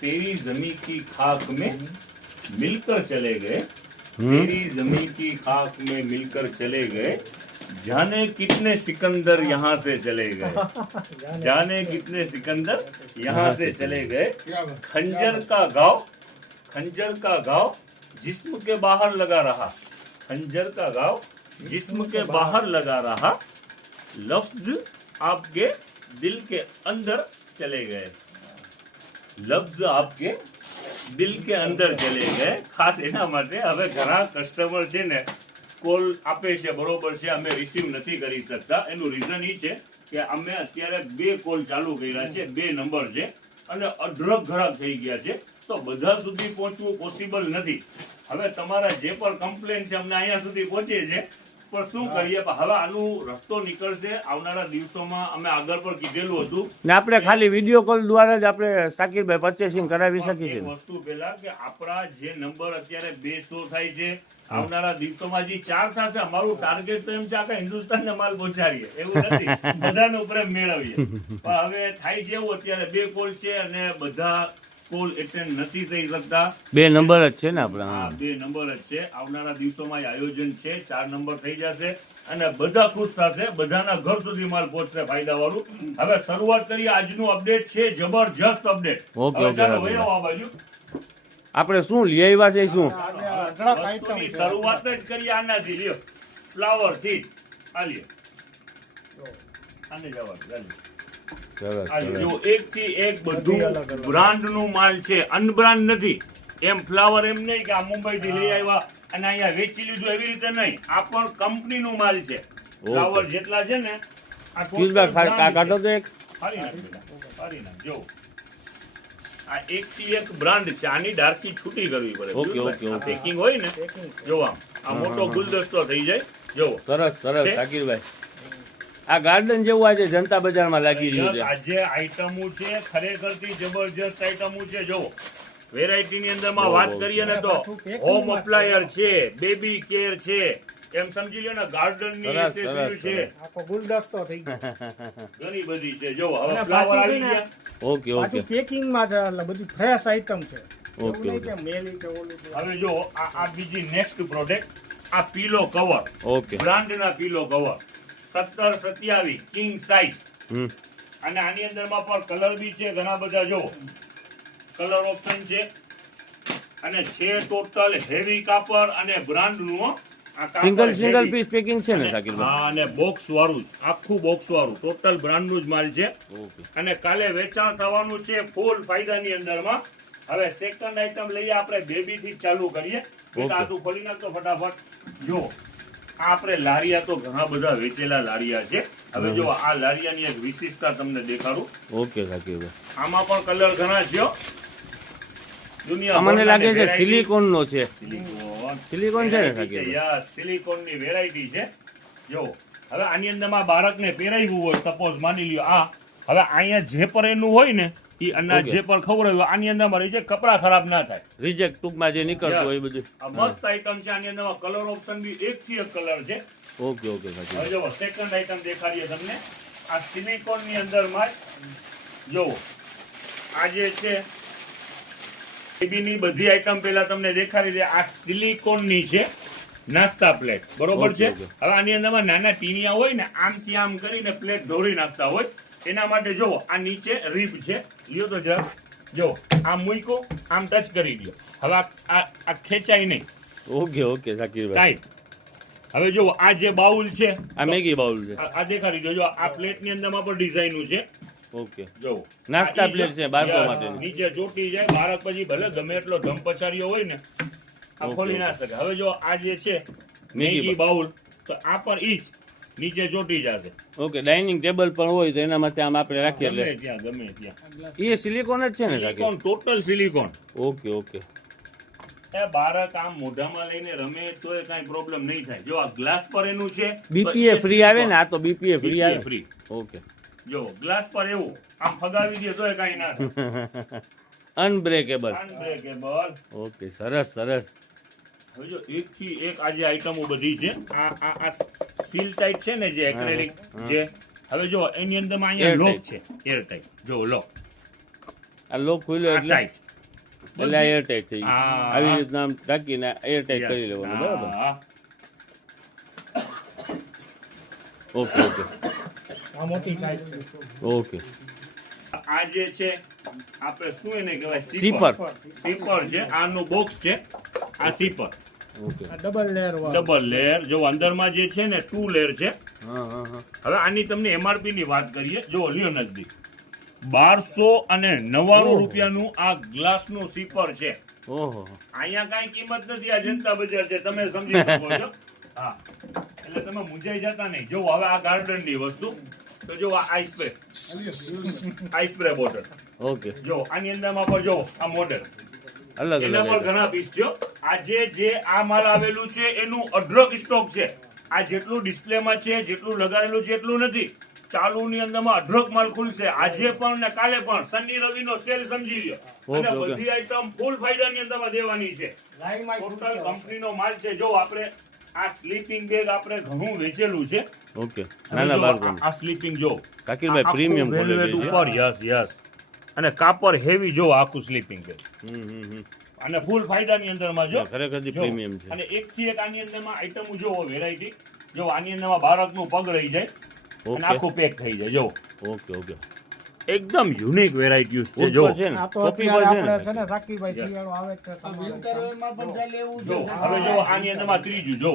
तेरी जमी की खाक में मिलकर चले गए, तेरी जमी की खाक में मिलकर चले गए, जाने कितने सिकंदर यहाँ से चले गए, जाने कितने सिकंदर यहाँ से चले गए। खंजर का घाव जिस्म के बाहर लगा रहा, खंजर का घाव जिस्म के बाहर लगा रहा, लफ्ज आपके दिल के अंदर चले गए, લફ્ઝ આપકે દિલ કે અંદર ચલે ગયે। ખાસ એના માટે હવે ઘણા કસ્ટમર છે ને કોલ આપે છે, બરોબર છે, અમે રિસીવ નથી કરી શકતા। એનું રીઝન એ છે કે અમે અત્યારે 2 કોલ ચાલુ કર્યા છે, 2 નંબર છે અને અઢળક ઘરાક થઈ ગયા છે, તો બધા સુધી પહોંચવું પોસિબલ નથી। હવે તમારા જે પણ કમ્પ્લેન છે અમને અહીંયા સુધી પહોંચે છે, પણ શું કરીએ, હવે આનો રસ્તો નીકળશે આવનારા દિવસોમાં। અમે આગળ પણ કીધેલું હતું ને આપણે ખાલી વિડીયો કોલ દ્વારા જ આપણે શાકિરભાઈ પરચેસિંગ કરાવી શકીએ છીએ। વસ્તુ પહેલા કે આપણા જે નંબર અત્યારે 2 શો થાય છે, આવનારા દિવસોમાં જે 4 થશે, અમારું ટાર્ગેટ તો એમ છે આખા હિન્દુસ્તાનને માલ પહોંચાડીએ, એવું નથી બધાનો પ્રેમ મેળવીએ। પણ હવે થાય છે એવું, અત્યારે 2 કોલ છે અને બધા કોલ એટેન્ડ નથી થઈ શકતા। 2 નંબર જ છે ને આપણા? હા, 2 નંબર જ છે। આવનારા દિવસોમાં આયોજન છે, 4 નંબર થઈ જશે અને બધા ખુશ થશે, બધાના ઘર સુધી માલ પહોંચશે ફાયદા વાળું। હવે શરૂઆત કરીએ, આજનું અપડેટ છે જબરજસ્ત અપડેટ। ઓકે, ચાલો વયો આ બાજુ, આપણે શું લઈ આવ્યા છે? શું વસ્તુની શરૂઆત જ કરીએ આનાથી, લ્યો ફ્લાવર થી આ લ્યો, આને જવા દો। એક થી એક બધું બ્રાન્ડ નું માલ છે, અનબ્રાન્ડ નથી। એમ ફ્લાવર એમ નહીં કે આ મુંબઈ થી લઈ આવ્યા અને અહીંયા વેચી લીધું, એવી રીતે નહીં, આ પણ કંપની નું માલ છે। ફ્લાવર જેટલા છે ને આ કાઢો તો એક ફાડી નાખ બેટા, ફાડી નાખ। જો આ એક થી એક બ્રાન્ડ છે, આની ડાર્કી છૂટી કરવી પડે। Okay, okay, okay. પેકિંગ હોય ને, જો આ મોટો ગુલદસ્તો થઈ જાય। જો સરસ સરસ શાકિરભાઈ, આ ગાર્ડન જેવું આજે જનતા બજારમાં લાગી રહ્યું છે। આજે આઈટમો છે ખરેખરથી જબરજસ્ત આઈટમો છે। જો વેરાયટી ની અંદર માં વાત કરીએ ને તો હોમ અપ્લાયર છે, બેબી કેર છે, એમ સમજી લ્યો ને, ગાર્ડન ની એસેસરી છે, આખો ગુલદસ્તો થઈ ગયો, ઘણી બધી છે। જો હવે ફ્લાવર આવી ગયા, ઓકે ઓકે, પેકિંગ માં છે, એટલે બધી ફ્રેશ આઈટમ છે। ઓકે ઓકે, મેલી કે ઓલું છે। હવે જો આ બીજી નેક્સ્ટ પ્રોડક્ટ, આ પીલો કવર, ઓકે, બ્રાન્ડ ના પીલો કવર 1727 કિંગ સાઇઝ, અને આની અંદર માં પણ કલર બી છે ઘણા બધા। જો કલર ઓપ્શન છે અને છે ટોટલ હેવી કાપડ અને બ્રાન્ડ નું આ કાપડ સિંગલ પીસ પેકિંગ છે ને શાકિરભાઈ? હા, અને બોક્સ વાળું જ, આખું બોક્સ વાળું ટોટલ બ્રાન્ડ નું જ માલ છે। ઓકે, અને કાલે વેચાણ થવાનું છે ફૂલ ફાયદાની અંદરમાં। હવે સેકન્ડ આઈટમ લઈએ આપણે, બેબી થી ચાલુ કરીએ। બેટા તું ખોલી નાખ તો ફટાફટ। જો આ આપણે લારિયા તો ઘણા બધા વેચેલા લારિયા છે। હવે જો આ લારિયાની એક વિશેષતા તમને દેખાડું। ઓકે શાકિરભાઈ, આમાં પણ કલર ઘણા છે, દુનિયા મને લાગે છે સિલિકોન નો છે। સિલિકોન છે ને શાકિરભાઈ? યસ, સિલિકોન ની વેરાયટી છે। જો હવે આની અંદરમાં બાળકને પહેરાવ્યું હોય, સપોઝ માની લ્યો આ, હવે અહીંયા જે પણ એનું હોય ને એ અનાજ જે પણ ખવડાવ્યું આની અંદરમાં રહી જાય, કપડા ખરાબ ના થાય, રિજેક્ટ ટૂંકમાં જે નીકળતું હોય એ બધું। આ મસ્ત આઈટમ છે। આની અંદરમાં કલર ઓપ્શન બી 1 થી 1 કલર છે। ઓકે ઓકે હવે શાકિરભાઈ, જો સેકન્ડ આઈટમ દેખાડીએ તમને, આ સિલિકોન ની અંદરમાં જો આ જે છે બેબીની બધી આઈટમ પહેલા તમને દેખાડી દે। આ સિલિકોન ની છે નાસ્તા પ્લેટ, બરોબર છે। હવે આની અંદરમાં નાના ટીનિયા હોય ને, આમથી આમ કરીને પ્લેટ ઢોળી નાખતા હોય, એના માટે જો આ નીચે રીબ છે, લ્યો તો જરા, જો આમ મૂકો, આમ ટચ કરી દો, હવે આ ખેંચાય નહીં। ઓકે ઓકે શાકિરભાઈ, ટાઈટ। હવે જો આ જે બાઉલ છે, આ મેગી બાઉલ છે, આ દેખાડી દો। જો આ પ્લેટ ની અંદરમાં પણ ડિઝાઇન છે। ઓકે, જો નાસ્તા પ્લેટ છે બાળકો માટે, નીચે ચોટી જાય, બાળક પછી ભલે ગમે એટલો ધમ પછાડ્યો હોય ને આ ખોલી ના શકે। હવે જો આ જે છે મેગી બાઉલ, તો આ પણ ઈ જ નીચે ચોટી જશે। ઓકે, ડાઇનિંગ ટેબલ પણ હોય તો એના માટે આમ આપણે રાખીએ ગમે એટલે ત્યાં ગમે ત્યાં એ સિલિકોન જ છે ને શાકિરભાઈ? Silicone, total silicone. Okay okay, એ બાળક આમ મોઢામાં લઈને રમે તો એ કાંઈ પ્રોબ્લેમ નહીં થાય। જો આ ગ્લાસ પર એનું છે, બીપીએ ફ્રી આવે ને? આ તો બીપીએ ફ્રી આવે, ફ્રી। ઓકે, જો ગ્લાસ પર એવું આમ ફગાવી દે તો એ કાંઈ ના થાય, અનબ્રેકેબલ, અનબ્રેકેબલ। ઓકે, સરસ સરસ। હવે જો એક થી એક આજે આઈટમો બધી છે। આ સીલ ટાઈપ છે ને, જે એક્રેલિક જે, હવે જો એની અંદરમાં અહીંયા લોક છે, એર ટાઈપ, જો લોક, આ લોક ખુલ્યો એટલે ટાઈટ એટલે આ એરટાઈટ થઈ ગયું હા. આવી રીતના આમ ઢાંકીને એરટાઈટ કરી લેવાનું બરાબર હા. ઓકે ઓકે આ મોટી સાઈઝ છે. ઓકે આ જે છે આપણે શું એને કહેવાય સીપર સીપર છે આનું બોક્સ છે આ સીપર ઓકે આ ડબલ લેયર વાળું. ડબલ લેયર જો અંદરમાં જે છે ને 2 લેયર છે. હા હા હા હવે આની તમને એમઆરપી ની વાત કરીએ જો લ્યો નજદીક 1299 રૂપિયાનું આ ગ્લાસનું સીપર છે. ઓહો અહીંયા કાંઈ કિંમત નથી આ જનતા બજાર છે તમે સમજી શકો છો. હા એટલે તમે મૂંઝાઈ જતા નહીં. જો હવે આ ગાર્ડન ની વસ્તુ તો જો આ આઈસ સ્પ્રે બોટલ ઓકે જો આની અંદરમાં પણ જો આ મોડેલ અલગ એના અલગ પર ઘણા પીસ છે. આજે જે આ માલ આવેલું છે એનું અઢળક સ્ટોક છે. આ જેટલું ડિસ્પ્લેમાં છે જેટલું લગાડેલું છે એટલું નથી. ચાલુની અંદરમાં અઢળક માલ ખુલશે આજે પણ ને કાલે પણ. શનિ રવિનો સેલ સમજી લ્યો અને ઓકે. બધી આઈટમ ફૂલ ફાયદાની અંદરમાં દેવાની છે. લાઈનમાં ટોટલ કંપનીનો માલ છે. જો આપણે આ સ્લીપિંગ બેગ આપણે ઘણું વેચેલું છે. ઓકે હવે નાના જો બાળકો આ સ્લીપિંગ જો શાકીરભાઈ આખું પ્રીમિયમ velvet ક્વોલિટી છે ઉપર યસ યસ અને કાપડ હેવી જો આખું સ્લીપિંગ બેગ હમ અને ફૂલ ફાયદાની અંદરમાં જો ખરેખર જો. પ્રીમિયમ છે અને એક થી એક આની અંદરમાં આઈટમ જો વેરાયટી જો આની અંદરમાં બાળકનું પગ રહી જાય અને ઓકે આખું પેક થઈ જાય જો ઓકે ઓકે એકદમ યુનિક વેરાયટી છે જો ઉપર છે ને આ તો કોપી અત્યારે પર છે આપણે છે ને ને સાકીભાઈ શિયાળો આવે છે તમારે. જો હવે જો આની અંદરમાં ત્રીજું જો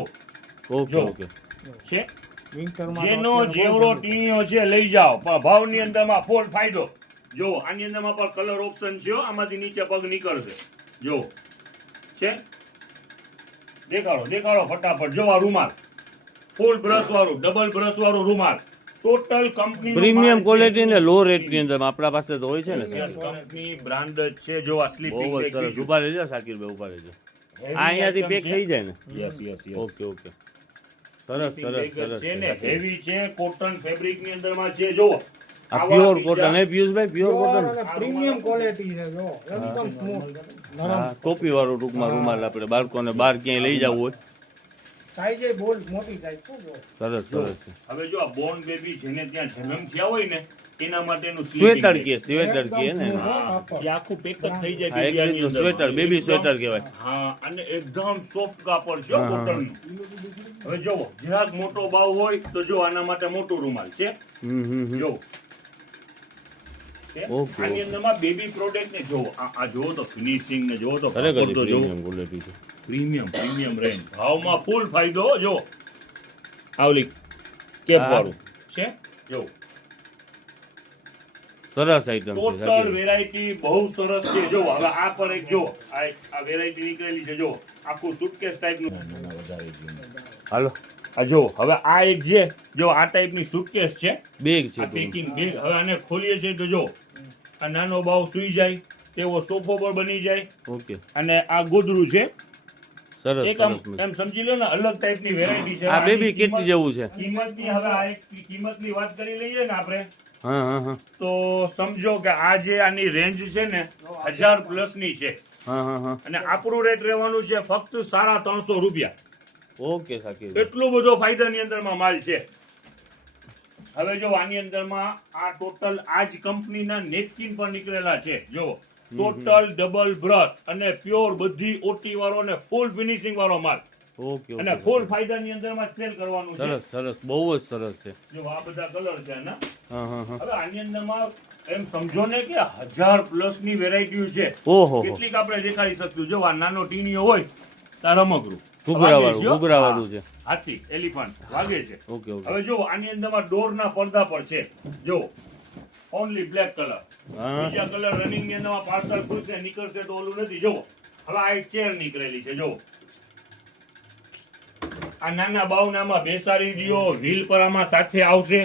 ઓકે જો. ઓકે છે વિન્ટરમાં તો જેનો અત્યારે જેવડો બહુ ટીણીઓ છે લઈ જાઓ પણ ભાવની અંદરમાં ફૂલ ફાયદો જો આની અંદરમાં પણ કલર ઓપ્શન છે હો. આમાંથી નીચે પગ નીકળશે જો છે દેખાડો દેખાડો ફટાફટ જો આ રૂમાલ ફૂલ બ્રશ વાળું ડબલ બ્રશ વાળું રૂમાલ ટોટલ કંપની પ્રીમિયમ ક્વોલિટી ને લો રેટ ની અંદર આપણા પાસે તો હોય છે ને કંપની બ્રાન્ડ જ છે જો આ સ્લીપિંગ બહુ જ સરસ ઉભા રહેજો શાકીરભાઈ ઉભા રહેજો આ અહીંયાથી પેક થઈ જાય ને yes yes yes okay okay સરસ સરસ સરસ છે ને હેવી છે કોટન ફેબ્રિક ની અંદરમાં છે જો આ પ્યોર કોટન હે પિયુષભાઈ પ્યોર pure કોટન અને પ્રીમિયમ ક્વોલિટી છે જો એકદમ સ્મૂથ નરમ હા ટોપી વાળું ટૂંકમાં રૂમાલ આપણે બાળકોને બહાર ક્યાંય લઈ જવું હોય સાઈઝ એ બોલ મોટી સાઈઝ છે જો સરસ સરસ છે હવે જો આ બોર્ન બેબી જેને ત્યાં જન્મ થયા હોય ને એના માટેનું સ્વેટર કે સ્વેટર કે ને એકદમ હા, એ આખું પેક જ થઈ જાય હા એક બેબી આની રીતનું અંદર. સ્વેટર બેબી એકદમ- સ્વેટર કહેવાય હા અને એકદમ સોફ્ટ કાપડ છે હા, હા. કોટનનું હવે જો જરાક મોટો બાવ હોય તો જો આના માટે મોટું રૂમાલ છે હમ જો છે. ઓકે, આની ઓકે. અંદરમાં બેબી પ્રોડક્ટ ને જો આ જોવો તો ફિનિશિંગ ને જોવો તો ખરેખર કાપડ તો જોવો. પ્રીમિયમ ક્વોલિટી છે પ્રીમિયમ રેન્જ ભાવમાં ફૂલ ફાયદો હો. જો આવલી કેપ હા. વાળું છે જો સરસ આઈટમ છે ટોટલ શાકીરભાઈ. વેરાયટી બહુ સરસ છે જો હવે આ પર એક જો આ વેરાયટી નીકળેલી છે જો આખું સુટકેસ ટાઈપનું હાલો આ જો હવે આ એક છે જો આ ટાઈપની સુટકેસ છે બેગ છે આ ટૂંકમાં. પેકિંગ બેગ હવે આને ખોલીએ છીએ તો જો આ નાનો બાવ સુઈ જાય તેવો સોફો પણ બની જાય ઓકે અને આ ગોદડું છે સરસ એક આમ સરસ એમ સમજી લો ને અલગ ટાઈપની વેરાયટી છે આ બેબી આની કિટ કિંમત- જેવું છે કિંમતની હવે આ એક કિંમતની વાત કરી લઈએ ને આપણે હા હા હા તો સમજો કે આ જે આની રેન્જ છે ને 1000 પ્લસ ની છે હા હા હા અને આપણું રેટ રહેવાનું છે ફક્ત 350 રૂપિયા. ઓકે શાકીરભાઈ. એટલું બધો ફાયદાની અંદરમાં માલ છે. હવે જો આની અંદરમાં આ ટોટલ આ જ કંપનીના નેપકિન પણ નીકળેલા છે જો ટોટલ ડબલ બ્રશ અને પ્યોર બધી ઓટી વાળો અને ફૂલ ફિનિશિંગ વાળો માલ ઓકે અને ઓકે ફૂલ ફાયદાની અંદરમાં સેલ કરવાનું છે. સરસ સરસ બહુ જ સરસ છે જો આ બધા કલર છે આના. હા હા હા હવે આની અંદરમાં એમ સમજો ને કે 1000 પ્લસ ની વેરાયટી છે. ઓહો કેટલીક આપણે દેખાડી શકશું જો આ નાનો ટીણીઓ હોય તાર રમકડું ઘૂઘરા વાળું છે હાથી એલિફન્ટ વાગે છે. ઓકે ઓકે હવે જો આની અંદરમાં ડોરના પડદા પર છે જો ઓનલી બ્લેક કલર હા બીજા કલર રનિંગ ની અંદરમાં પાર્સલ ખુલશે નીકળશે તો ઓલું નથી જો હવે આ એક ચેર નીકળેલી છે જો આ નાના બાવનામાં બેસાડી દ્યો વ્હીલ પર આમાં સાથે આવશે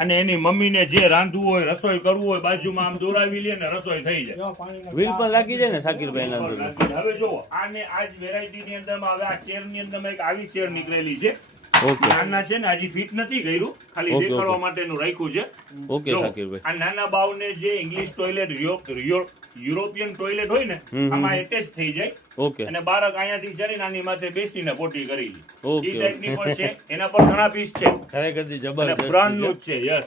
અને એની મમ્મીને જે રાંધવું હોય રસોઈ કરવું હોય બાજુમાં આમ દોરાવી લે ને રસોઈ થઈ જાય. જો પાણીના વ્હીલ પણ લાગી જાય ને શાકીરભાઈ ના અંદર હવે જો આને આજ વેરાયટી ની અંદરમાં હવે આ ચેર ની અંદરમાં એક આવી ચેર નીકળેલી છે ઓકે નાના છે ને હજી ફિટ નથી કર્યું ખાલી ઓકે, દેખાડવા ઓકે. માટેનું રાખ્યું છે ઓકે જો, શાકીરભાઈ આ નાના બાવને જે ઇંગ્લિશ ટોયલેટ યુરોપિયન ટોયલેટ હોય ને હમ. આમાં એટેચ થઈ જાય ઓકે અને બાળક અહીંયાથી ચડીને આની માથે બેસીને પોટી કરી લે ઓકે, ઈ ટાઈપની પણ છે એના પર ઘણા પીસ છે ખરેખર અને જબરદસ્ત બ્રાન્ડ નું જ છે યસ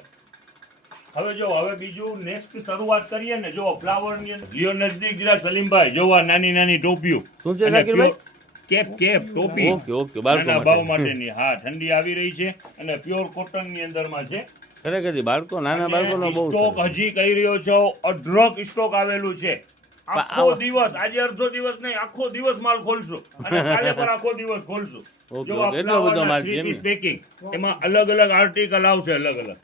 હવે જો હવે બીજું નેક્સ્ટ શરૂઆત કરીએ ને જો ફ્લાવર ની અંદર લ્યો નજદીક જરાક સલીમભાઈ જો આ નાની નાની ટોપીઓ શું છે અને શાકીરભાઈ? કેપ કેપ ટોપી ઓકે ઓકે બાળકો નાના બાવ માટે માટેની હા ઠંડી આવી રહી છે અને પ્યોર કોટન ની અંદર માં છે ખરેખર બાળકો નાના બાળકોનો બહુ સ્ટોક સરસ. હજી કહી રહ્યો છો અઢળક સ્ટોક આવેલું છે આખો આવા- દિવસ આજે અડધો દિવસ નહીં આખો દિવસ માલ ખોલશું અને કાલે પણ આખો દિવસ ખોલશું ઓકે, જો આ ઓકે, એટલો બધો ફ્લાવરના માલ છે three એમ piece ને? packing. એમાં અલગ અલગ આર્ટિકલ આવશે અલગ અલગ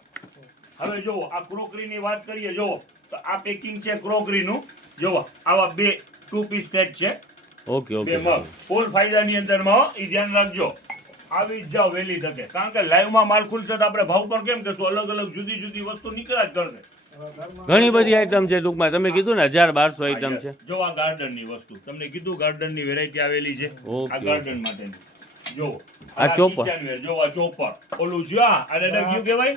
હવે જો આ ક્રોકરી ની વાત કરીએ જો તો આ પેકિંગ છે ક્રોકરી નું જો આવા બે 2 પીસ સેટ છે ઓકે બે ઓકે મગ ફૂલ ફાયદાની અંદરમાં એ ધ્યાન રાખજો આવી જ જાઓ વહેલી તકે કારણ કે લાઈવ માં માલ ખુલશે તો આપણે ભાવ પણ કેમ કહેશું અલગ અલગ જુદી જુદી વસ્તુ નીકળ્યા જ કરશે ઘણી બધી આઈટમ છે ટૂંકમાં તમે કીધું ને 1200 આઈટમ છે. જો આ ગાર્ડન ની વસ્તુ તમને કીધું ગાર્ડન ની વેરાયટી આવેલી છે ઓકે, આ ગાર્ડન માટેની જો આ ચોપર. kitchenware, જો આ ચોપર ઓલું છે આ દાદા કયું કહેવાય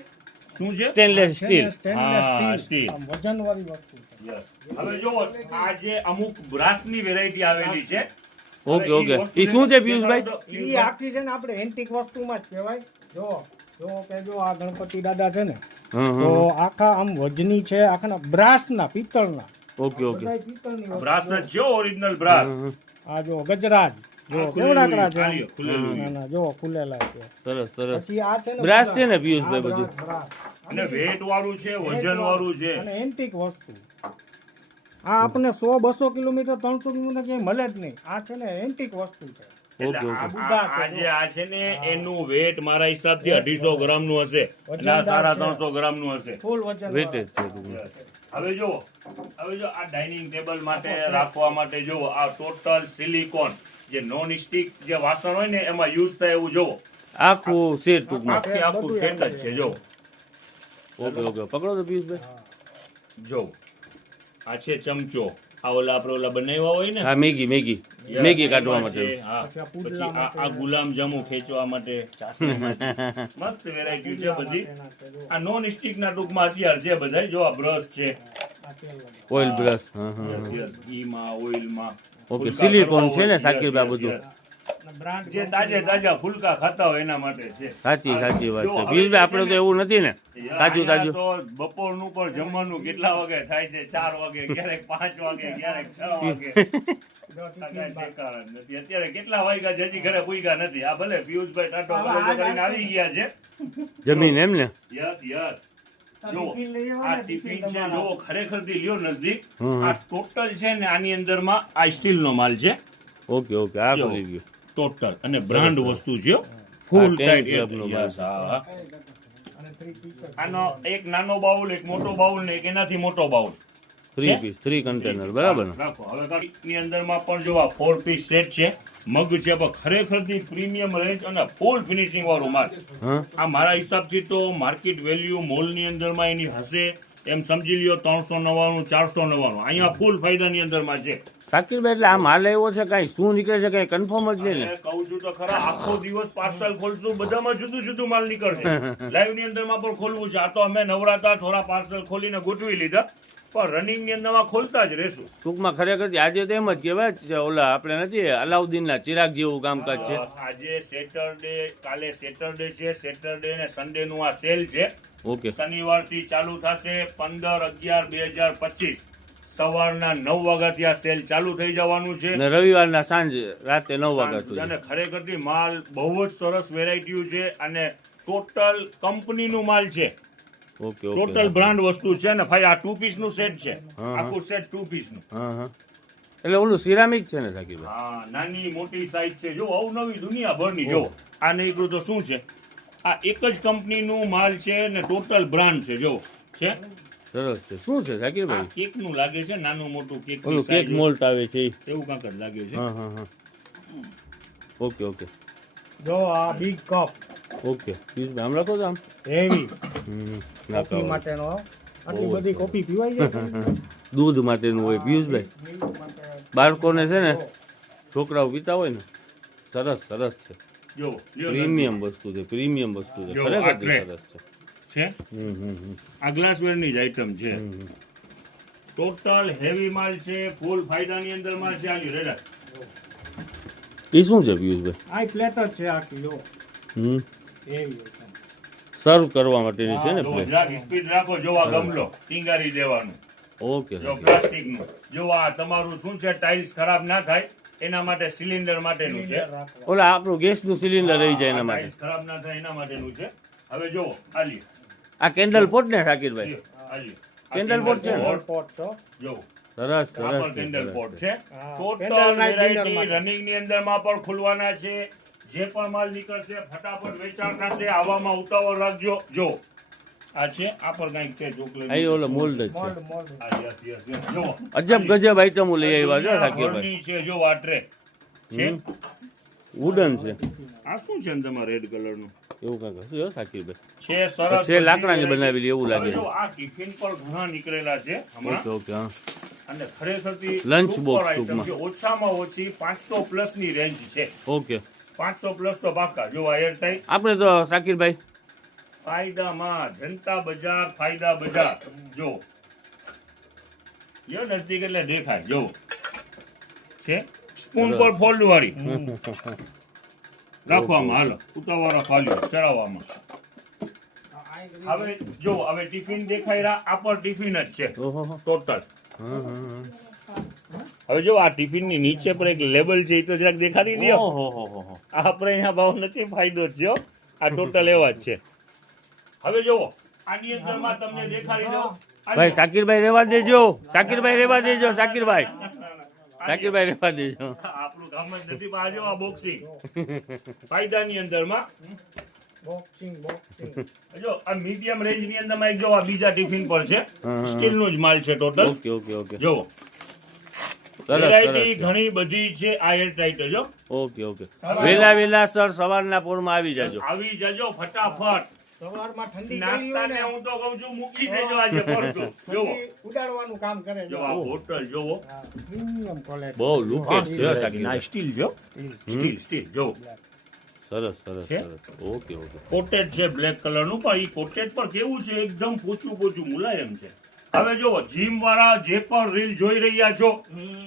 શું છે સ્ટેનલેસ સ્ટીલ. સ્ટેનલેસ હા, સ્ટીલ steel. આમ વજનવાળી વસ્તુ છે. Yes. હવે જો આ જે અમુક બ્રાસ ની વેરાયટી આવેલી છે ઓકે હવે ઓકે ઈ એ શું છે પિયુષભાઈ? ઈ આખી છે ને આપણે એન્ટિક વસ્તુમાં જ કહેવાય જો કે જો આ ગણપતિ દાદા છે ને હં, તો હં. આખા આમ વજની છે આખા બ્રાસના પિત્તળના ઓકે ઓકે બધાય પિત્તળની વસ્તુ બ્રાસ છે. જ છે ઓરિજિનલ બ્રાસ હં, હં. આ જો ગજરાજ જો આ ખુલેલું કેવડાકડા છે આ લ્યો, ખુલેલું ના ના જો ખુલેલા છે સરસ સરસ પછી આ છે ને બ્રાસ બધા- છે ને પિયુષભાઈ હા, બધું? બ્રાસ. અને વેટ વાળું છે વજન વાળું છે અને એન્ટિક વસ્તુ આ આપણને 100-200 કિલોમીટર 300 કિલોમીટર ક્યાંય મળે જ નહીં આ છે ને એન્ટિક વસ્તુ છે એટલે ઓકે, આ- ઓકે. આ જે આ છે ને એનું વેટ મારા હિસાબથી 250 ગ્રામ નું હશે અને આ સાડા 300 ગ્રામ નું હશે ફૂલ વજન વેટેજ છે ટૂંકમાં. હવે જો આ ડાઇનિંગ ટેબલ માટે રાખવા માટે જો આ ટોટલ સિલિકોન જે નોન સ્ટિક જે વાસણ હોય ને એમાં યુઝ થાય એવું જો આખું સેટ ટૂંકમાં. આખું સેટ જ છે જો ઓકે ઓકે પકડો તો પિયુષભાઈ. જો આ છે ચમચો આ ઓલા આપણે ઓલા બનાવ્યા હોય ને હા મેગી મેગી મેગી કાઢવા એમાં માટે. છે, હા. પછી આ ગુલાબ જામુ ખેંચવા માટે ચાસણી માટે. મસ્ત વેરાયટી છે બધી આ નોન સ્ટિક ના ટૂંકમાં અત્યારે છે બધા જો આ બ્રશ છે ઓઇલ બ્રશ. હા હા Yes, yes. ઘીમાં ઓઇલમાં ઓકે ફુલકા સિલિકોન કરવા છે ને હોય, સાકીરભાઈ yes, બધું. yes. બ્રાન્ડ જે તાજા ફુલકા ખાતા હોય એના માટે છે સાચી સાચી વાત જો છે હવે પિયુષભાઈ આપણે તો એવું નથી ને તાજું અહીંયા તાજું. તો બપોરનું પણ જમવાનું કેટલા વાગે થાય છે 4 વાગે ક્યારેક 5 વાગે ક્યારેક 6 વાગે કાંઈ ઠેકાણા જ નથી. અત્યારે કેટલા વાગ્યા છે હજી ઘરે પૂગ્યા નથી આ ભલે પિયુષભાઈ ટાટો ભલે કરીને આવી ગયા છે જમીન એમ ને. યસ યસ જો ટિફિન લઈ આવો આ ને, ટિફિન ટિફિન છે તમારા. જો ખરેખર થી લ્યો નજદીક હમ. આ ટોટલ છે ને આની અંદરમાં આ સ્ટીલ નો માલ છે ઓકે ઓકે આ જો. ખુલી ગયું. ટોટલ અને બ્રાન્ડ વસ્તુ છે ફૂલ આ 10 ટાઈટ ક્લબનો માલ. અને 3 પીસ આનો એક નાનો બાઉલ એક મોટો બાઉલ ને એક એનાથી મોટો બાઉલ 3 પીસ 3 કન્ટેનર બરાબર ને. રાખો હવે ગાડીની અંદરમાં પણ જો આ 4 પીસ સેટ છે મગ છે પણ ખરેખરથી પ્રીમિયમ રેન્જ અને ફૂલ ફિનિશિંગ વાળું માલ હા આ મારા હિસાબથી તો માર્કેટ વેલ્યુ મોલની અંદરમાં એની હશે એમ સમજી લ્યો 399 499 અહીંયા ફૂલ ફાયદાની અંદરમાં છે સાકીરભાઈ એટલે આ માલ આવ્યો છે કાંઈ શું નીકળે છે કાંઈ કન્ફર્મ જ નહીં ને. અને કહું છું તો ખરા આખો દિવસ પાર્સલ ખોલશું બધામાં જુદું જુદું માલ નીકળશે લાઈવ ની અંદરમાં પણ ખોલવું છે આ તો અમે નવરાતા થોડા પાર્સલ ખોલીને ગોઠવી લીધા પણ રનિંગ ની અંદરમાં ખોલતા જ રહેશું ટૂંકમાં ખરેખર આજે તો એમ જ કહેવાય છે, ઓલા આપણે નથી અલાઉદ્દીનના ચિરાગ જેવું કામકાજ છે. આજે સેટરડે કાલે સેટરડે છે સેટરડે ને સન્ડે નું આ સેલ છે ઓકે શનિવાર થી ચાલુ થશે 15/11/2025 સવારના 9 વાગ્યાથી આ સેલ ચાલુ થઈ જવાનું છે અને રવિવારના સાંજ રાતે 9 વાગ્યા સુધી. અને ખરેખરથી માલ બહુ જ સરસ વેરાયટીઓ છે અને ટોટલ કંપનીનું માલ છે ઓકે ટોટલ ઓકે બ્રાન્ડ વસ્તુ છે ને ભાઈ આ 2 પીસ નું સેટ છે હા. આખું સેટ 2 પીસ નું હા હા એટલે ઓલું સિરામિક છે ને સાકીરભાઈ. હા નાની મોટી સાઈઝ છે જો અવનવી દુનિયાભરની જો આ નીકળ્યું તો શું છે આ એક જ કંપનીનું માલ છે ને ટોટલ બ્રાન્ડ છે જો છે સરસ છે શું છે આ સાકીરભાઈ? કેક નું લાગે છે નાનું મોટું કેક ઓલું કેક મોલ્ટ આવે છે ઈ. એવું કાંક જ લાગે છે હા હા હા ઓકે ઓકે જો આ બિગ કપ ઓકે પિયુષભાઈ આમ રાખો તો આમ. હેવી નાખો. કોફી માટેનો આટલી બધી કોફી પીવાય જાય દૂધ માટેનું હોય પિયુષભાઈ. મિલ્ક માટે બાળકોને છે ને છોકરાઓ પીતા હોય ને સરસ સરસ છે. જો લ્યો પ્રીમિયમ વસ્તુ છે પ્રીમિયમ વસ્તુ છે જો, ખરેખર આ tray. સરસ છે. છે આ ગ્લાસવેર ની જ આઈટમ છે ટોટલ હેવી માલ છે ફૂલ ફાયદાની અંદર માલ છે આની રેડા એ શું છે પિયુષભાઈ? આ પ્લેટર છે આખી જો હમ હેવી સર્વ કરવા માટેની છે ને જો પ્લેટ. જરાક સ્પીડ રાખો. જો આ ગમલો ટીંગારી દેવાનું. ઓકે જો પ્લાસ્ટિક નું. જો આ તમારું શું છે, ટાઇલ્સ ખરાબ ના થાય એના માટે સિલિન્ડર માટેનું છે. ઓલા આપણું ગેસનું સિલિન્ડર રહી જાય એના માટે. ટાઇલ્સ ખરાબ ના થાય એના માટેનું છે. હવે જો આ લ્યો. આ કેન્ડલ પોટ ને શાકીરભાઈ? લ્યો, આ લ્યો. આ કેન્ડલ પોટ છે ને? પોટ. પોટ છો. જો સરસ આ સરસ પણ છે, કેન્ડલ સરસ. પોટ છે. હા, total candle light variety dinner માટે. રનિંગ ની અંદર માં પણ ખુલવાના છે. જે પણ માલ નીકળશે ફટાફટ વેચાણ થશે. આવામાં ઉતાવળ રાખજો. જો આ છે, આ પર કઈક છે ચોકલેટ. આ ઓલો મોલ્ડ જ છે. Mould mould. Yes yes yes. જો અજબ ગજબ આઈટમો લઈ આવ્યા છો શાકીરભાઈ. ઘરની છે. જો આ ટ્રે છે. વુડન છે આ શું છે ને તમારે રેડ કલર નું એવું કાંઈક હશે હો શાકીરભાઈ. છે. સરસ છે લાકડાની બનાવેલી એવું લાગે હવે છે. જો આ ટિફિન પર ઘણા નીકળેલા છે હમણાં. ઓકે ઓકે હા. અને ખરેખરથી Lunch super box item ટૂંકમાં. છે. ઓછામાં ઓછી 500 પ્લસ ની રેન્જ છે. ઓકે 500 પ્લસ તો પાક્કા. જો આ એર ટાઈટ આપણે તો શાકીરભાઈ ફાયદામાં જનતા બજાર ફાયદા બજાર. જો યો નજદીક એટલે દેખાય. જો છે સ્પૂન પર ફોલ્ડ વાળી રાખવામાં. હાલો ઉતાવળ ફાલ્યો ચડાવવામાં. હવે જો હવે ટિફિન દેખાય રહ્યા. આ પણ ટિફિન જ છે ઓહો ટોટલ. હા હા હવે જો આ ટિફિન ની નીચે પર એક લેબલ છે, એ તો જરાક દેખાડી લ્યો. ઓહો હો હો હો. આ આપણે અહીંયા ભાવ નથી, ફાયદો જ છે હો. આ ટોટલ એવા જ છે. હવે જુઓ આની અંદરમાં તમને દેખાડી દઉં. ભાઈ શાકીરભાઈ રહેવા દેજો. શાકીરભાઈ રહેવા દેજો. શાકીરભાઈ શાકીરભાઈ રહેવા દેજો. આપણું કામ જ નથી, પણ આ જો આ બોક્સિંગ ફાયદાની અંદરમાં. Boxing boxing. જો આ મીડિયમ રેન્જ ની અંદરમાં એક જો આ બીજા ટિફિન પર છે. સ્ટીલ નું જ માલ છે ટોટલ. ઓકે ઓકે ઓકે જો સરસ વેરાયટી સરસ છે. ઘણી બધી છે. આ એર ટાઈટ જો ઓકે ઓકે વેલા વેલા સર સવારના પોરમાં આવી જાજો. આવી જજો ફટાફટ. સવારમાં ઠંડી નાસ્તાને હું તો કહું છું મૂકી દેજો આજે પડતું. જોવો ઉડાડવાનું કામ કરે. જો આ બોટલ જોવો. Premium quality. બહુ લુકેટ છે ના શાકીરભાઈ. સ્ટીલ જો. સ્ટીલ સ્ટીલ જો સરસ સરસ છે? સરસ ઓકે ઓકે કોટેડ છે બ્લેક કલર નું. પણ એ કોટેડ પર કેવું છે, એકદમ પોચું પોચું મુલાયમ છે. હવે જો જીમ વાળા જે પણ રીલ જોઈ રહ્યા છો,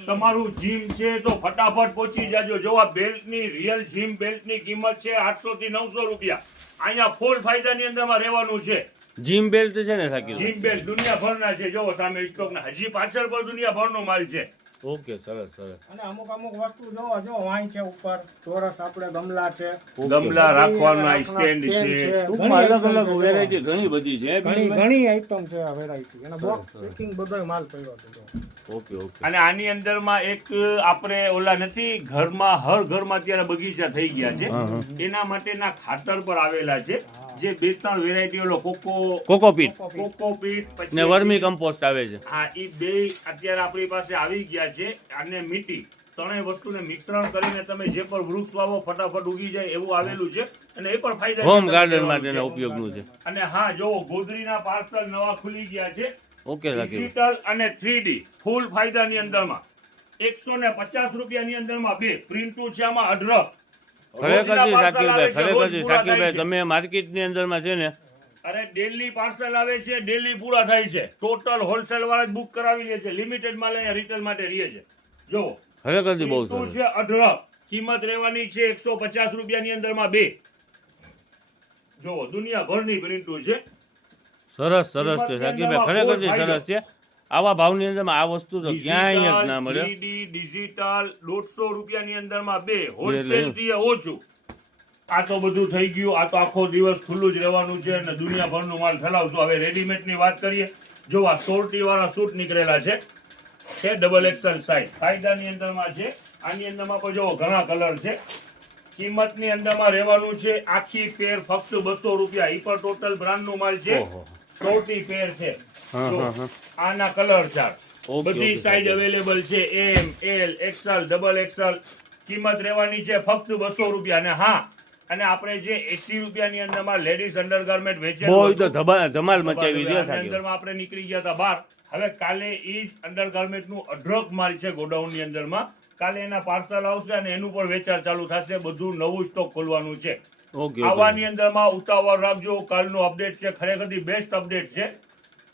તમારું જીમ છે તો ફટાફટ પહોંચી જાજો. જો આ બેલ્ટ ની રિયલ જીમ બેલ્ટ ની કિંમત છે 800 થી 900 રૂપિયા. અહીંયા ફૂલ ફાયદાની અંદરમાં રહેવાનું છે. જીમ બેલ્ટ છે ને શાકીરભાઈ? જીમ બેલ્ટ દુનિયાભરના છે. જો સામે સ્ટોક ના હજી પાછળ પર દુનિયાભરનો માલ છે. ઓકે સરસ સરસ. અને અમુક અમુક વસ્તુ જો જો વાંય છે ઉપર ચોરસ આપણે ગમલા છે. ગમલા રાખવાના સ્ટેન્ડ છે. ટૂંકમાં અલગ અલગ વેરાયટી ઘણી બધી છે ઘણી ઘણી આઈટમ છે આ વેરાયટી. અને બોક્સ પેકિંગ બધોય માલ પડ્યો છે જો. ઓકે ઓકે અને આની અંદરમાં એક આપણે ઓલા નથી ઘરમાં હર ઘરમાં અત્યારે બગીચા થઈ ગયા છે. એના માટેના ખાતર પર આવેલા છે. જે 2-3 વેરાયટી ઓલો કોકોપીટ કોકોપીટ ને પછી વર્મી કમ્પોસ્ટ આવે છે. હા એ બે અત્યારે આપણી પાસે આવી ગયા છે. અને મીટી ત્રણેય વસ્તુને મિશ્રણ કરીને તમે જે પણ વૃક્ષ વાવો ફટાફટ ઉગી જાય એવું આવેલું છે. અને એ પણ ફાયદા હોમ ગાર્ડન માટેના ઉપયોગનું છે. અને હા જો ગોદરીના પાર્સલ નવા ખુલી ગયા છે. ઓકે શાકીરભાઈ. ડિજિટલ અને 3D ફૂલ ફાયદાની અંદરમાં 150 રૂપિયાની અંદરમાં બે પ્રિન્ટુ છે. આમાં અઢળક ખરેખરથી રોજના parcel આવે શાકીરભાઈ છે, રોજ ખરેખરથી પૂરા થાય શાકીરભાઈ છે. તમે માર્કેટની અંદરમાં છે ને અરે ડેલી પાર્સલ આવે છે, ડેલી પૂરા થાય છે. ટોટલ હોલસેલ વાળા જ બુક કરાવી લે છે. લિમિટેડ માલ અહીંયા રિટેલ માટે રહે છે. જો ખરેખરથી બહુ પ્રિન્ટુ સરસ. છે અઢળક. કિંમત રહેવાની છે 150 રૂપિયાની અંદરમાં બે. જો દુનિયાભરની પ્રિન્ટુ છે. સરસ સરસ છે શાકીરભાઈ ખરેખરથી સરસ છે. આવા ભાવની અંદરમાં આ વસ્તુ તો ક્યાંય જ ના મળે. 3D ડિજિટલ 150 રૂપિયાની અંદરમાં બે. હોલસેલ થી ઓછું. આ તો બધું થઈ ગયું. આ તો આખો દિવસ ખુલ્લું જ રહેવાનું છે અને દુનિયાભરનો માલ ઠલાવશું. હવે રેડીમેડ ની વાત કરીએ. જો આ સોરટી વાળા સૂટ નીકળેલા છે ડબલ એક્સેલ સાઇઝ ફાયદાની અંદરમાં છે. આની અંદરમાં પણ જો ઘણા કલર છે. કિંમતની અંદરમાં રહેવાનું છે આખી પેર ફક્ત 200 રૂપિયા. એ પણ ટોટલ બ્રાન્ડ નું માલ છે. ઓહો. સોરટી પેર છે. હા, જો, હા, હા. આના કલર ચાર્ટ ઓકે, બધી ઓકે, સાઈઝ ઓકે. અવેલેબલ છે. M L XL double XL. કિંમત રહેવાની છે ફક્ત 200 રૂપિયા. અને હા અને આપણે જે 80 રૂપિયાની અંદરમાં લેડીઝ અંડરગાર્મેન્ટ બહુ વેચેલું તો ધમાલ મચાવી દે આની શાકીરભાઈ. અંદરમાં આપણે નીકળી ગયા હતા બહાર. હવે કાલે ઈ જ અંડરગાર્મેન્ટ નું અઢળક માલ છે ગોડાઉન ની અંદરમાં. કાલે એના પાર્સલ આવશે અને એનું પણ વેચાણ ચાલુ થશે. બધું નવું સ્ટોક ખોલવાનું છે. ઓકે આવાની અંદરમાં ઉતાવળ રાખજો. કાલનું અપડેટ છે ખરેખર બેસ્ટ અપડેટ છે.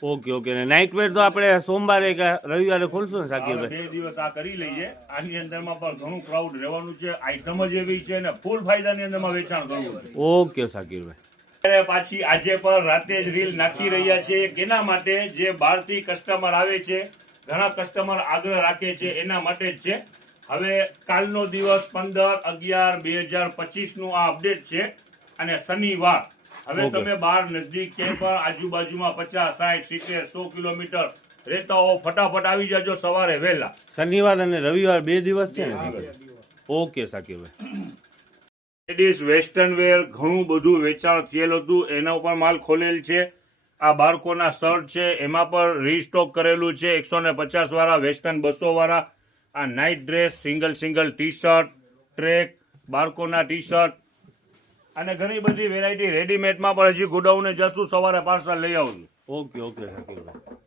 ઓકે ઓકે ને નાઇટ વેર તો આપણે સોમવારે કે રવિવારે ખોલશું ને હવે શાકીરભાઈ? 2 દિવસ આ કરી લઈએ. આની અંદરમાં પણ ઘણું ક્રાઉડ રહેવાનું છે. આઈટમ જ એવી છે ને ફૂલ ફાયદાની અંદરમાં વેચાણ કરવું છે. ઓકે શાકીરભાઈ અત્યારે પાછી આજે પણ રાતે જ રીલ નાખી રહ્યા છે. કેના માટે? જે બહારથી કસ્ટમર આવે છે, ઘણા કસ્ટમર આગ્રહ રાખે છે, એના માટે જ છે. હવે કાલનો દિવસ 15/11/2025 નું આ અપડેટ છે અને શનિવાર. હવે Okay. તમે બહાર નજદીક ક્યાંય પણ આજુબાજુમાં 50, 60, 70, 100 કિલોમીટર રહેતા હો, ફટાફટ આવી જાજો સવારે વહેલા. શનિવાર અને રવિવાર 2 દિવસ છે ને? ઓકે સાકીરભાઈ. લેડીઝ વેસ્ટર્ન વેર ઘણું બધું વેચાણ થયેલ હતું, એના ઉપર માલ ખોલેલ છે. આ બાળકોના શર્ટ છે, એમાં પણ રીસ્ટોક કરેલું છે. 150 વાળા વેસ્ટર્ન, 200 વાળા. આ night dress, single T shirt, track, બાળકોના ટી શર્ટ અને ઘણી બધી વેરાયટી રેડીમેડમાં પણ હજી ગોડાઉને જશું, સવારે પાર્સલ લઈ આવશું. ઓકે સાકીરભાઈ.